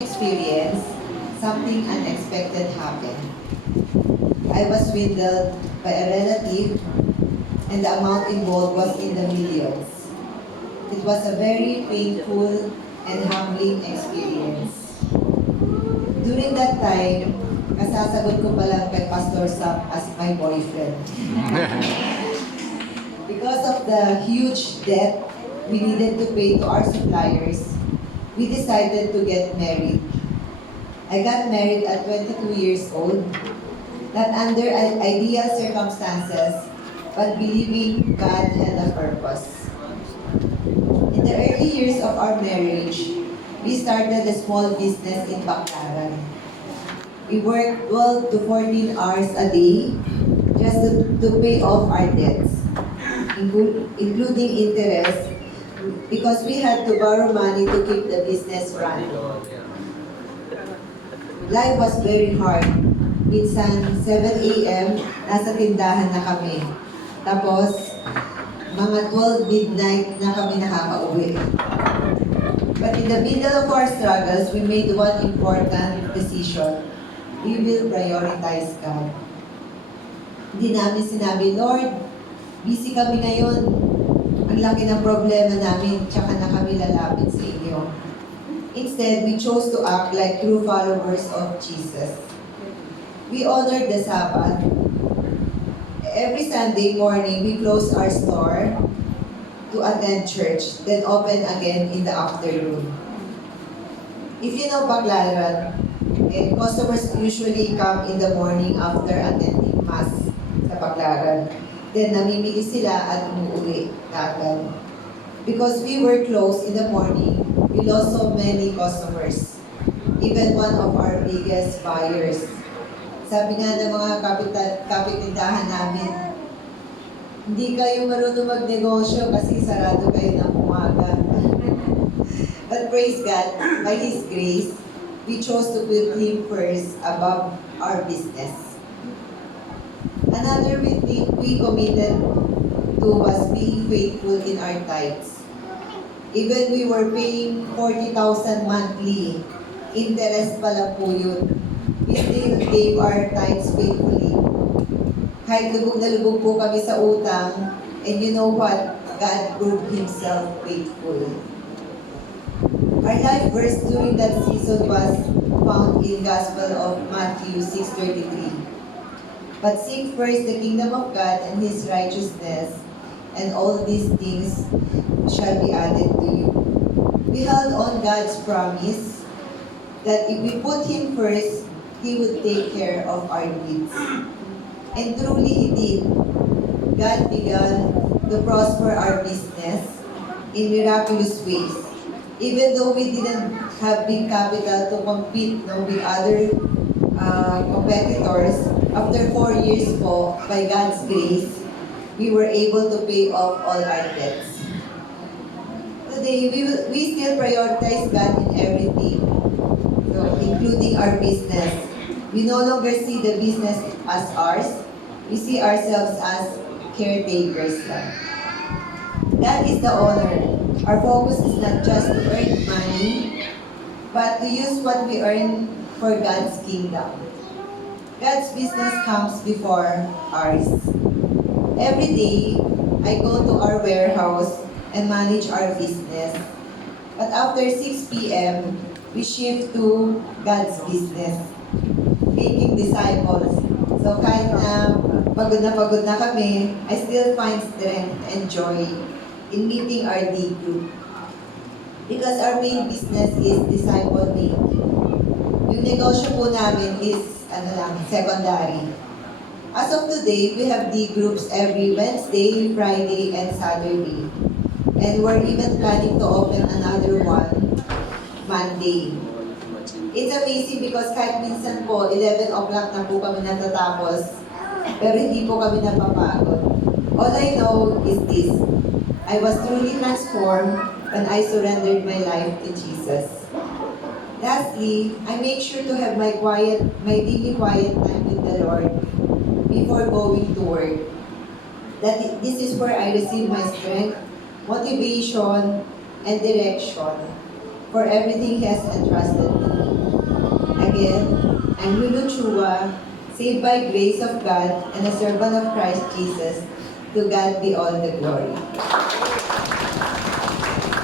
experience, something unexpected happened. I was swindled by a relative and the amount involved was in the millions. It was a very painful and humbling experience. During that time, kasasagot ko pa lang kay Pastor Sam as my boyfriend. Because of the huge debt we needed to pay to our suppliers, we decided to get married. I got married at 22 years old, not under ideal circumstances, but believing God had a purpose. In the early years of our marriage, we started a small business in Baclaran. We worked 12 to 14 hours a day just to pay off our debts, including interest, because we had to borrow money to keep the business running. Life was very hard. Minsan, 7 a.m., nasa tindahan na kami. Tapos, mga 12 midnight na kami nakakauwi. But in the middle of our struggles, we made one important decision. We will prioritize God. Hindi namin sinabi, Lord, busy kami ngayon. Ang laki ng problema namin, tsaka na kami lalapit sa inyo. Instead, we chose to act like true followers of Jesus. We honored the Sabbath. Every Sunday morning, we closed our store to attend church, then open again in the afternoon. If you know Baclaran, customers usually come in the morning after attending Mass sa Baclaran. Then namimili sila at umuwi agad. Because we were closed in the morning, we lost so many customers. Even one of our biggest buyers. Sabi nga ng mga kapitindahan namin, hindi kayo marunong magnegosyo kasi sarado kayo ng umaga. But praise God, by His grace, we chose to put Him first above our business. Another thing we committed to was being faithful in our tithes. Even we were paying 40,000 monthly, interest pala po yun. We still gave our tithes faithfully. Kahit lubog na lubog po kami sa utang, and you know what? God proved Himself faithful. Our life verse during that season was found in Gospel of Matthew 6:33. But seek first the kingdom of God and His righteousness, and all these things shall be added to you. We held on God's promise that if we put Him first, He would take care of our needs. And truly He did. God began to prosper our business in miraculous ways. Even though we didn't have big capital to compete with other competitors, after 4 years po, by God's grace, we were able to pay off all our debts. Today, we still prioritize God in everything, so including our business. We no longer see the business as ours. We see ourselves as caretakers. God is the owner. Our focus is not just to earn money, but to use what we earn for God's kingdom. God's business comes before ours. Every day, I go to our warehouse and manage our business. But after 6 p.m., we shift to God's business, making disciples. So kahit na pagod na kami, I still find strength and joy in meeting our D group. Because our main business is disciple making. Yung negosyo po namin is secondary. As of today, we have D groups every Wednesday, Friday, and Saturday. And we're even planning to open another one Monday. It's amazing because kahit minsan po, 11 o'clock na po kami natatapos, pero hindi po kami napapagod. All I know is this: I was truly transformed when I surrendered my life to Jesus. Lastly, I make sure to have my daily quiet time with the Lord before going to work. This is where I receive my strength, motivation, and direction for everything He has entrusted to me. again, I'm Lulu Chua, saved by grace of God and a servant of Christ Jesus. To God be all the glory.